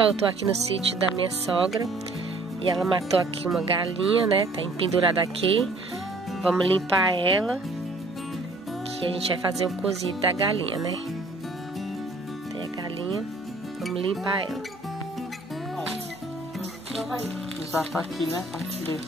pessoal, eu tô aqui no sítio da minha sogra e ela matou aqui uma galinha, né? Tá empendurada aqui. Vamos limpar ela, que a gente vai fazer o cozido da galinha, né? Tem a galinha, vamos limpar ela. Usar pra aqui, né? Pra poder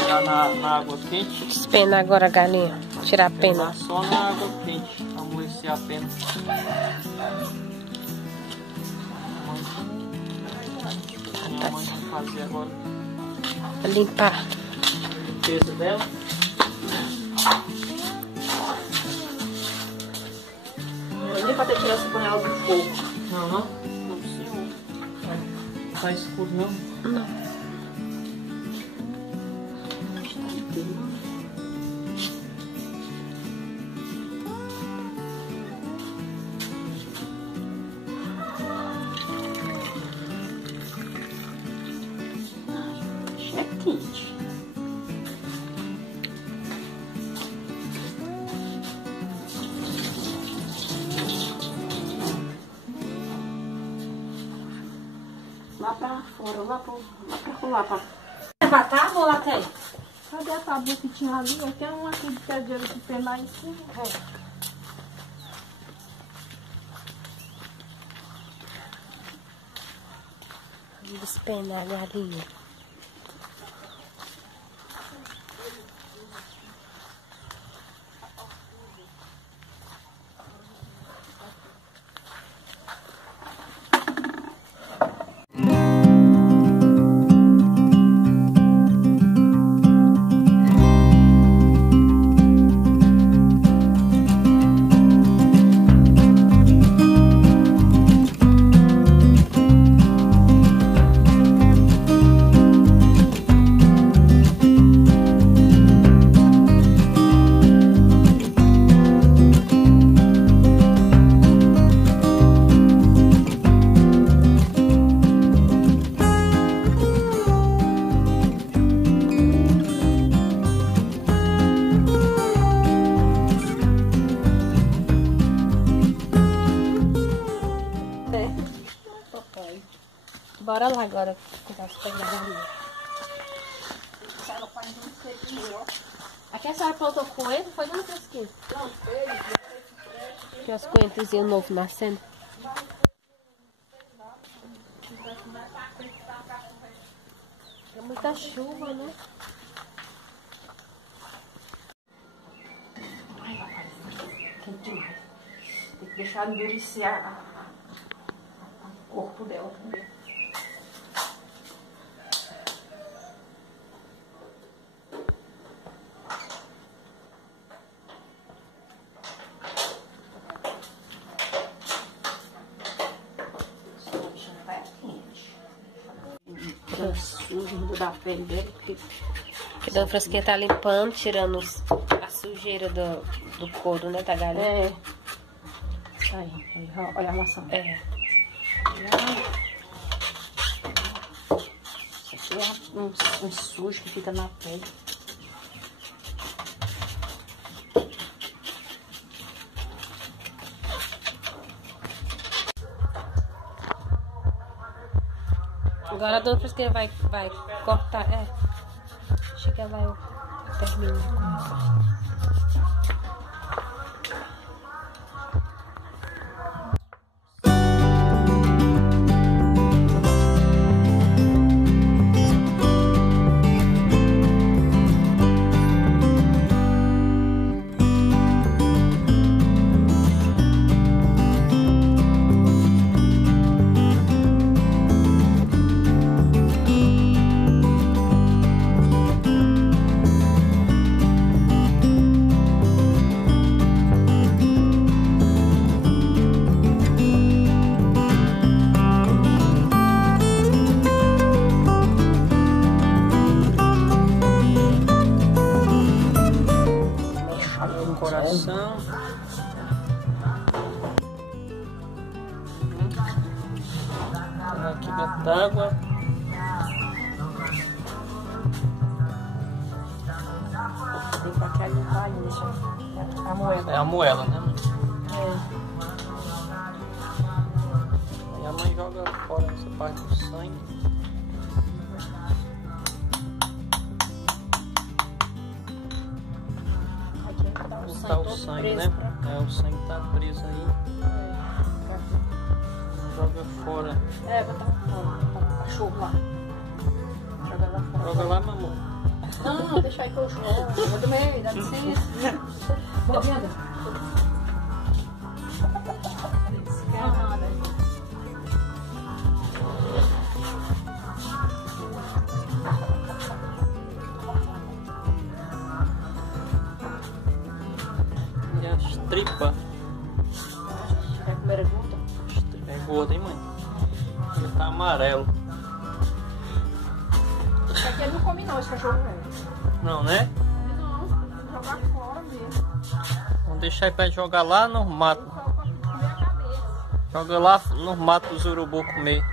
jogar na água quente. Despena agora a galinha, tirar a pena. Só na água quente, pra amolecer a pena. Minha mãe vai fazer agora Pra limpar. a limpeza dela. Não é nem pra ter tirado essa panela do fogo. Não, não? Não, senhor. Tá escuro, não? Não. É quente. Lá pra fora, lá pra... Levar tábua ou lá tem? Cadê a tábua que tinha ali? Tem uma aqui de pedreiro que tem lá em cima. Vamos despenar a galinha. Bora lá agora cuidar de pegar a galinha. Aqui a senhora plantou coentro, foi dando fresquinho? Não, tem os coentrozinhos novos nascendo. Tem muita chuva, né? Quente demais. Tem que deixar endurecer o corpo dela também. Sujo da pele dele, porque A dona Frasquinha tá limpando, tirando a sujeira do couro, né, da galinha. é. Aí, olha a maçã. É. Isso aqui é um sujo que fica na pele. Agora a dona Frasquinha vai cortar. Acho que ela vai terminar. Coração. Aqui dentro d'água. Tem pra cá limpar ainda, deixa a moeda. É a moela, né? É. Aí a mãe joga fora essa parte do sangue. Tá o sangue, né? É, o sangue tá preso aí. Joga fora. É, botar fora. Tá o cachorro lá. Joga lá fora. Joga lá, meu amor. Não, deixa aí que eu jogo. Vou do meio, dá licença. Morrendo. E as tripas? Vai comer a gorda? As tripas é gorda, hein, mãe? Ele tá amarelo. Isso aqui não come não, esse cachorro velho. Não, né? Não, vou jogar fora mesmo. Vamos deixar ele pra jogar lá no mato. Só pra comer a cabeça. Joga lá no mato dos urubu comer.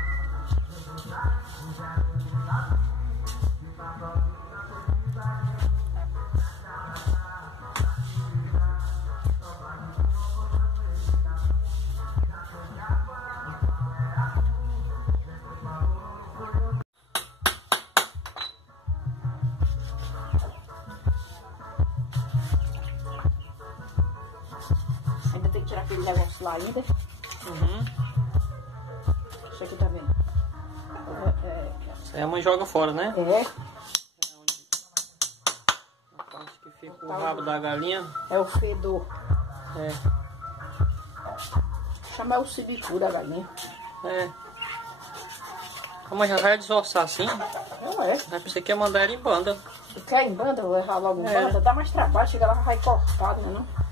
Ainda tem que tirar aquele negócio lá ainda. Uhum. Isso aqui tá vendo? Aí a mãe joga fora, né? A parte que fica o rabo da galinha. É o fedor. É. Chama o cibicu da galinha. É. A mãe já vai desossar assim? Não é. Aí você quer mandar ela em banda. Tu quer em banda? Eu vou levar logo em É. banda. Dá mais trabalho. Chega lá, vai cortado, né? Não?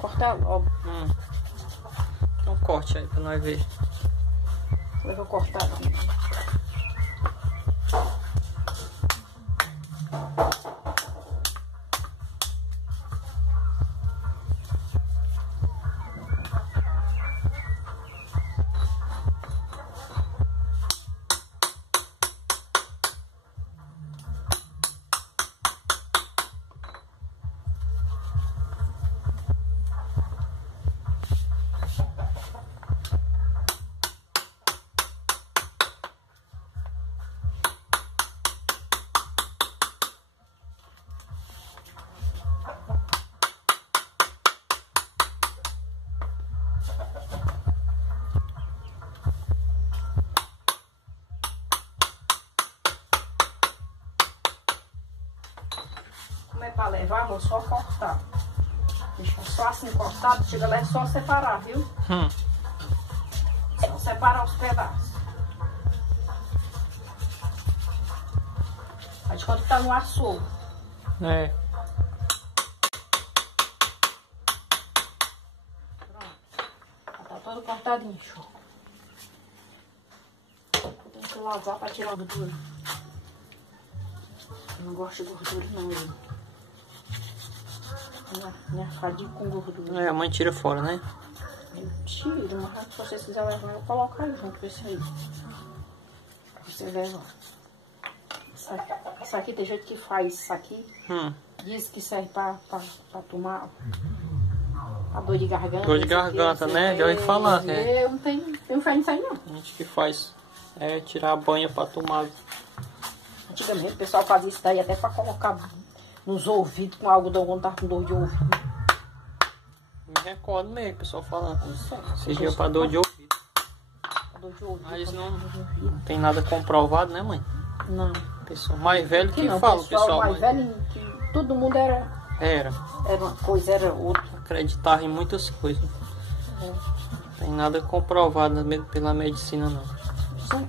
Cortar logo. Então corte aí pra nós ver. Eu vou cortar. Como é pra levar, vou só cortar. Deixa só assim cortado, chega lá é só separar, viu? Só separar os pedaços. Mas quando tá no açougue. É. Pronto. Já tá todo cortadinho, show. Tem que lavar pra tirar a gordura. Eu não gosto de gordura não, eu. Minha fadinha com gordura. É, a mãe tira fora, né? Eu tiro, mas se vocês quiserem levar, eu coloco aí junto com esse aí. Pra você levar. Isso aqui tem jeito que faz isso aqui. Diz que serve pra tomar a dor de garganta. Dor de garganta, né? Já ouvi falar. É. Eu não tenho fé nisso aí não. A gente que faz é tirar a banha pra tomar. Antigamente o pessoal fazia isso daí até pra colocar nos ouvidos com algodão quando tava com dor de ouvido. Me recordo mesmo, o pessoal falando. Isso é. Esse dia pra dor de ouvido. Dor de ouvido. Mas não tem nada comprovado, né, mãe? Não. Pessoal mais velho que não, fala, o pessoal mais mãe. velho, que todo mundo era uma coisa, era outra. Acreditava em muitas coisas. Não tem nada comprovado pela medicina, não. Sim.